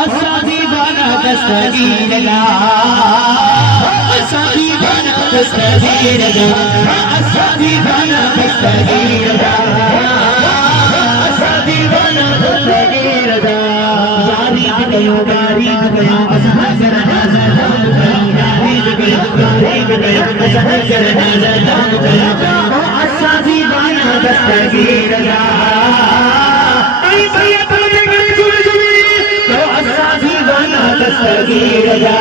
असा दीवाना दस्तगीर दा असा दीवाना दस्तगीर दा असा दीवाना दस्तगीर दा असा दीवाना दस्तगीर दा यारी गयो असा करना यारी गयो असा करना असा दीवाना दस्तगीर दा दस्तगीर दा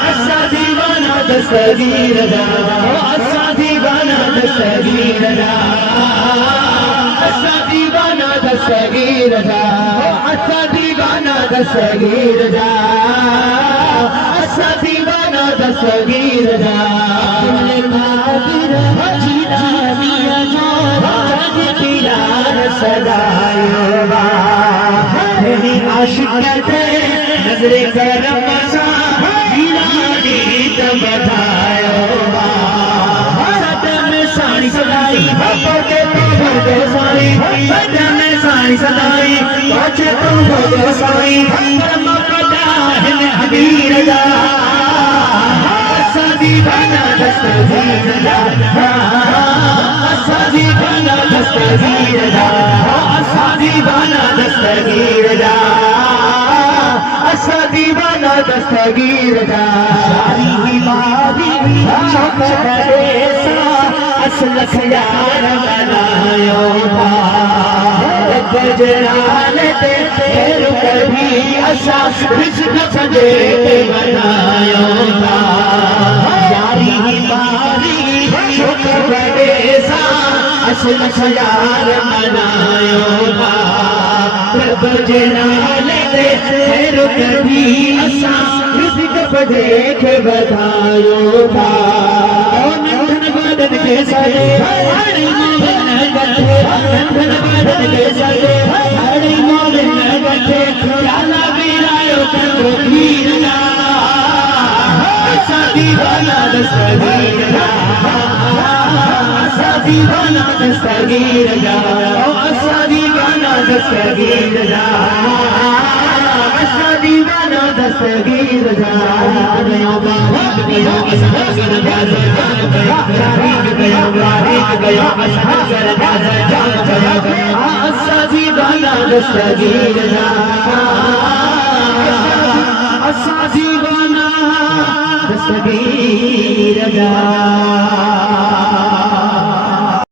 असा दीवाना दस्तगीर दा असा दीवाना दस्तगीर दा असा दीवाना दस्तगीर दा असा दीवाना दस्तगीर दा असा दीवाना दस्तगीर दा जीना दिया जो जग पीरार सदायो मेरी आशिक कहते नजरे करम सा गीत बतायो सदम साड़ी सदाई पहुंचे तो भरदे साई सदम साड़ी सदाई पहुंचे तो भरदे साई करम पता है हबीर दा असा दीवाना दस्तगीर दा असा दीवाना दस्तगीर दा असा दीवाना दस्तगीर दा असा दीवाना दस्तगीर दा सारी बादी शौक ऐसा असल ख्याल बनायो रब जलाल ते फिर कभी असा रिज़्क़ सजे बनायो सारी बादी शौक ऐसा असल ख्याल बनायो रब जलाल ते फिर कभी असा रिज़्क़ देख बतायो नंदन बदन के सजे हरे मोहन गठे नंदन बदन के सजे हरे मोहन गठे लाला बिरायो तकबीर दा असा दीवाना दस्तगीर दा असा दीवाना दस्तगीर दा असा दीवाना दस्तगीर दा असा दीवाना दस्तगीर दा गया बारिक गया असहर बाज़ जान गया बारिक गया असहर बाज़ जान गया असा दीवाना दस्तगीर दा असा दीवाना दस्तगीर दा